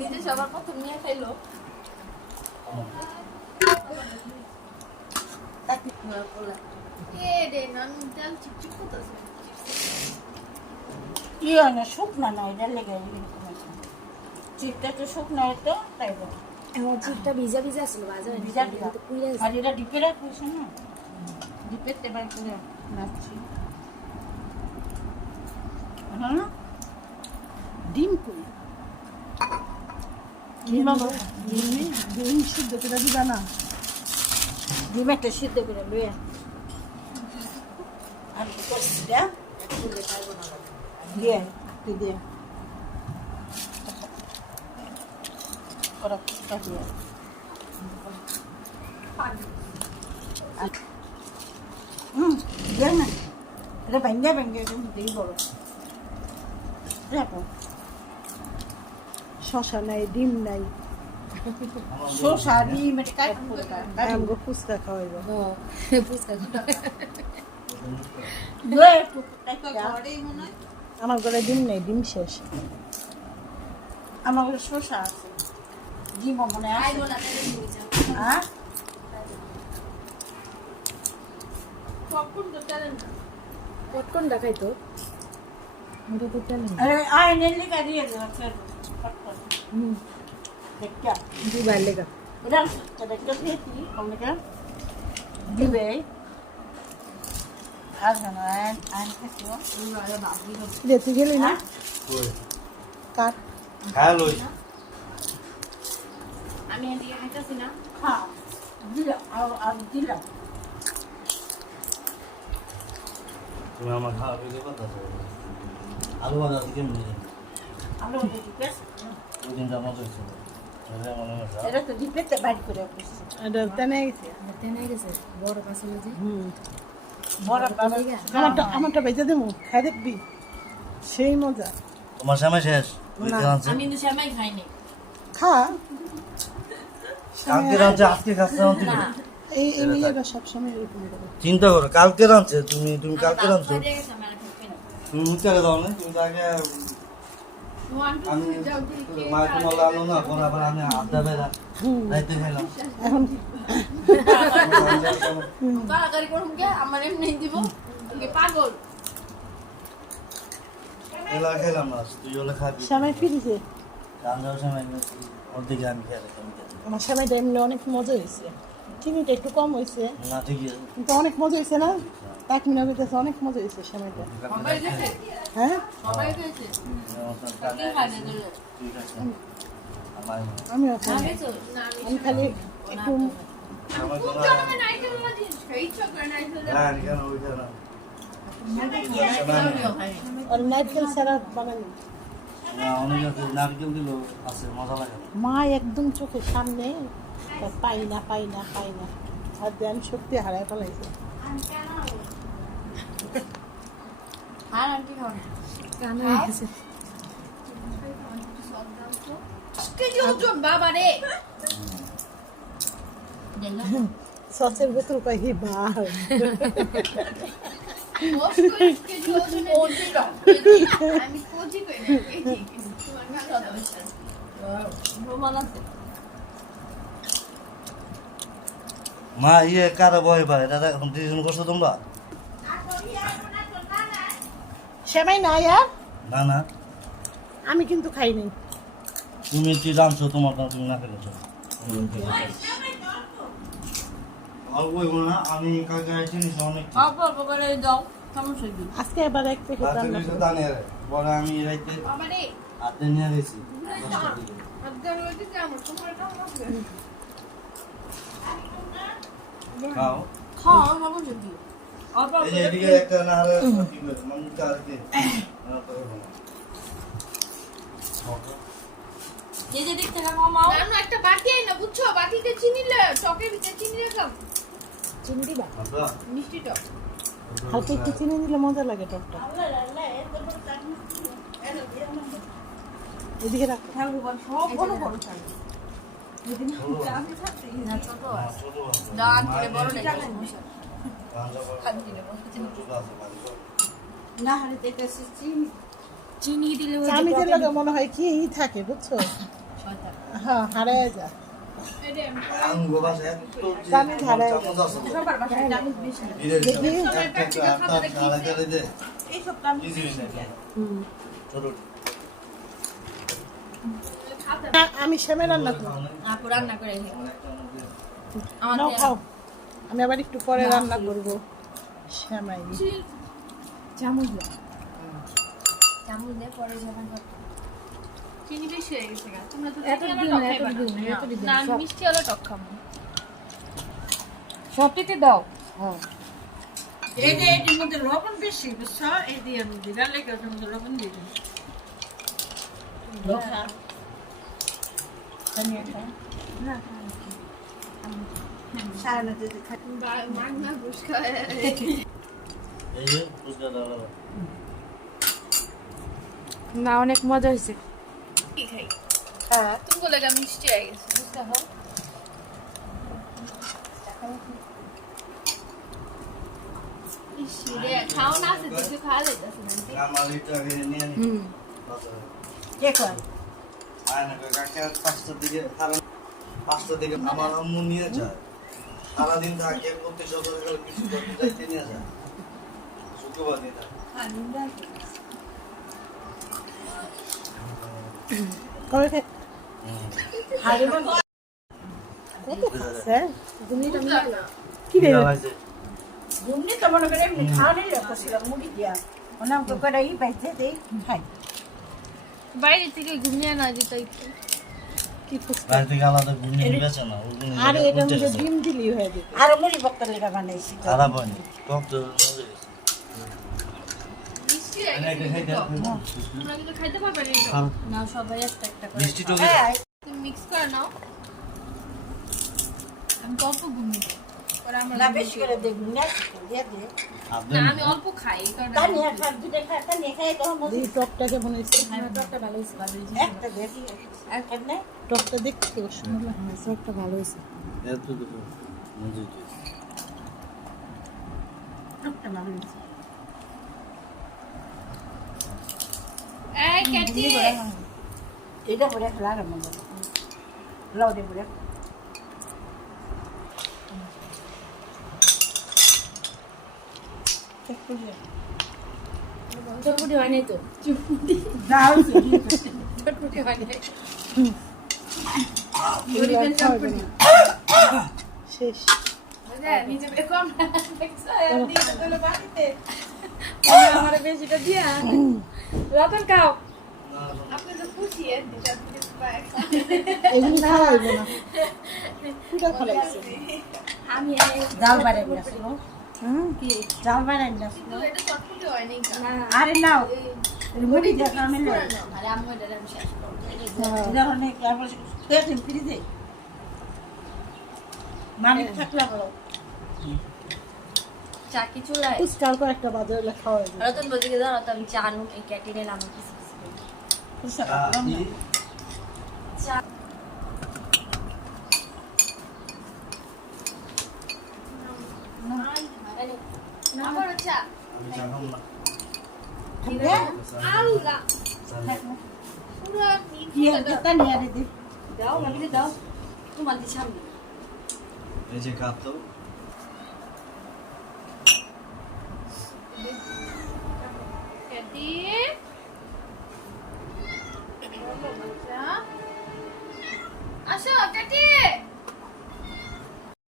নিজে সবার প্রথম নিয়ে খাইলো কি হয় না শুকনা না এটা লেগে চিপটা তো শুকনা তো তাই বল আমার চিপটা ভিজা ভিজা ছিল বাজারে ভিজা ভিজা আর এটা ডিপে রাখিস না ডিপে তেবার করে রাখছি হ্যাঁ ডিম কই ডিম সিদ্ধ করে দিবা না ডিম একটা সিদ্ধ করে লইয়া আর কষিটা দিয়ে তুই দিয়ে ওরা কুচকা দিয়ে দেখ না এটা ভেঙে ভেঙে দিয়ে বড় দেখো শশা নাই ডিম নাই শশা ডিম এটা কাট করে আমগো ফুচকা খাওয়াইবো ফুচকা আমার ঘরে ডিম নেই ডিম শেষ আমার ঘরে শশা আছে ডিম মনে হয় পটকন দেখাই তো এটা তো তেল আয় নেলি কা দিয়ে দাও দেখা দুবার লেগা এটা দেখতে পেয়েছি অনেকে দিবে আর না আন কেসিও তুই গেলি না কাট হ্যালো আমি এদিকে খাইতেছি না খা দিলাম আর দিলাম তুমি আমার খাওয়া পেয়ে কথা আলু ভাজা কেমনি আলু দিতে ওই দিনটা মজা হয়েছিল এটা তো দিতে বাইট করে বসছি এটা তেনে গেছে তেনে গেছে বড় কাছে যে বড় আমারটা বেঁচে দেবো খাই দেখবি সেই মজা তোমার সময় শেষ আমি কিন্তু সেমাই খাইনি খা কালকে রাঁধছে আজকে খাচ্ছে না এই মেয়েরা সবসময় এরকম করে চিন্তা করো কালকে রাঁধছে তুমি কালকে রাঁধছো তুমি উচ্চারে দাও না তুমি তো আগে আমি মায়ের তোমার আনো না পরে আবার আমি আড্ডা বেড়া রাইতে খাইলাম এখন কারাকারি করুন কে আমার এমনি দিব পাগল এলা খেলাম না তুই ওলা খাবি সময় ফিরেছে রান্নার সময় ওর দিকে আমি খেয়াল আমার সময়টা এমনি অনেক মজা হয়েছে চিনিটা একটু কম হয়েছে না ঠিকই আছে কিন্তু অনেক মজা হয়েছে না এক মিনিট হইতেছে অনেক মজা হয়েছে সময়টা হ্যাঁ আমি আমি খালি একটু নারকেল ছাড়া বানানি নারকেল দিল আছে মজা লাগে মা একদম চোখের সামনে পাই না আর দেন শক্তি হারায় ফেলাইছে আর আন্টি খাও না কানা গেছে কেজি ওজন বাবা রে সসের বোতল পাই বার আমি কোজি কই না কেজি তোমার ভালো আছে রোমান আছে মা ইয়ে কারা বয় ভাই দাদা এখন টিউশন করছো তোমরা সেমাই না ইয়ার না না আমি কিন্তু খাইনি তুমি কি জানছো তোমার না তুমি না খেলেছো অল্প না আমি কাকা চিনিস অনেক অল্প অল্প করে দাও সমস্যা কি আজকে এবার এক প্যাকেট রান্না করব জানে পরে আমি রাইতে আমারে হাতে নিয়ে গেছি আদর হইতে কেমন তোমার দাও না খাও খাও সমস্যা কি অল্প এই যে এদিকে একটা না হলে কি বলে মানুষটা আর কি এই যে দেখতে না মামা না একটা বাটি আই না বুঝছো বাটিতে চিনি লে টকের ভিতরে চিনি রাখলাম চিনি দিবা মিষ্টি টক হালকা একটু চিনি দিলে মজা লাগে টকটা এদিকে রাখো। না ছোট হ্যাঁ, আছে ছোট আছে। ডান থেকে বড় মায়ের নেই গাঞ্জা বড়। খান দিলে বড়। ছোট আছে, বাড়ি সব। চিনি দিলে চামিচের লগে মনে হয় কি থাকে বুঝছো? হ্যাঁ, হারায় যায়। আঙ্গুর বাসে এত যে চামিচ হারায় যায়। চামচ আছে। সবার বাসায় চামচ বেশি এদের দেখি। একটা হারাই দে। কিছুই নাই। ছোট। আমি সেমে রান্না করবো। আপু রান্না করে নাও আমাদের খাও। আমি আবার একটু পরে রান্না করবো সেমাই। চামচ দিয়ে পরে যাবেন চিনি বেশি হয়ে গেছে গা তোমরা তো এত চিনি দিও আলা না, টক এত খাইবা দিও না, এত দিও না না, আমি সব। মিষ্টি আলা টক খাবো সবটিতে দাও। হ্যাঁ। এই যে এটির মধ্যে লবণ বেশি বুঝছো এই দিয়ে আমি দিদার লেগে ওটার মধ্যে লবণ দিয়ে দিই মাগনা বুঝকা এই যে ফুচকা ডালা। না, অনেক মজা হয়েছে। কি খাই হ্যাঁ, তুমি লাগা মিষ্টি হয়ে গেছে বুঝতে হও ইসিরে খাও না আছে কিছু খাওয়া যাইতাছে না আমার এটা আগে নিয়ে নি। হুম। দেখো আয় না কাকা 5টার দিকে কারণ 5টার দিকে আমার আম্মু নিয়ে যায়। সারাদিন থাকে প্রত্যেক সকালে গেলে কিছু করতে যাইতে নিয়ে যায়। শুক্রবার দিন থাকে। কবে কত খাচ্ছে? কি রে? ঘুমনি তো মনে করে এমনি খাওয়ানোর লোক ছিল মুড়ি দিয়া ওনাম তো করে এই পাইছে দেই খাই বাইরে থেকে ঘুমিয়ে না যেত একটু কি ফুচকা? বাইরে থেকে আলাদা ঘুম নিয়ে গেছে না ওগুলো আর এটার মধ্যে ডিম দিলেই হয়ে যেত। আর মুড়ি বক্তা লেখা বানাইছি খারাপ হয়নি টক তো মজা হয়েছে। মিষ্টি হয়ে আমি একটা গেছে খাইতে তোমরা কিন্তু খাইতে পারবে না এটা খাও। না সবাই একটা একটা করে মিষ্টি টক হ্যাঁ তুমি মিক্স করে নাও আমি তো অল্প ঘুমিয়ে যাই পরে আমরা না বেশি করে দেখুন না দিয়ে দে আপনি না আমি অল্প খাই এই কারণে তা নিয়ে খাই দুটো খাই তা নিয়ে খাই তো মজা এই টকটা কেমন হয়েছে? টকটা ভালো হয়েছে ভালো হয়েছে একটা দেখি একটা না টকটা দেখতে সুন্দর। হ্যাঁ, সবটা ভালো হয়েছে। এত তো মজা হয়েছে। একটা ভালো হয়েছে এই কেটি এটা বড় খেলা আর মজা লাউ দে বড় চটপটি হয় নাই তো। যাও চটপটি হয় না এগুলো আর খাওয়া যাবে না। শেষ। নিজে বেকম আমার বেশিটা দিয়া রতন খাও। আপনি তো খুশি এগুলো খাওয়া যাবে না। পুরা ফলাইছে। আমি জাল বাড়াই না কি? জাল বাড়াই না এটা চটপটি হয় নাই কা আরে নাও মুড়ি দেখা আমি লই আরে আম্মু এটা আমি শেষ করব যখন আমরা খেয়েছেন ফ্রিজে মানে থাকলে ভালো চা কি চুলায় ফুচকার কয়েকটা বাজার হলে খাওয়া যাবে। রতন বলতে গেল তো আমি চা নু এই ক্যাটিনে নাম কিছু চা আমার চা আমি চা খাবো না। আলগা পুরো তা নিয়ে আরে দে দাও লাগলে দাও তোমার দি সামনে এই যে কাপ তো ক্যাটি আসো ক্যাটি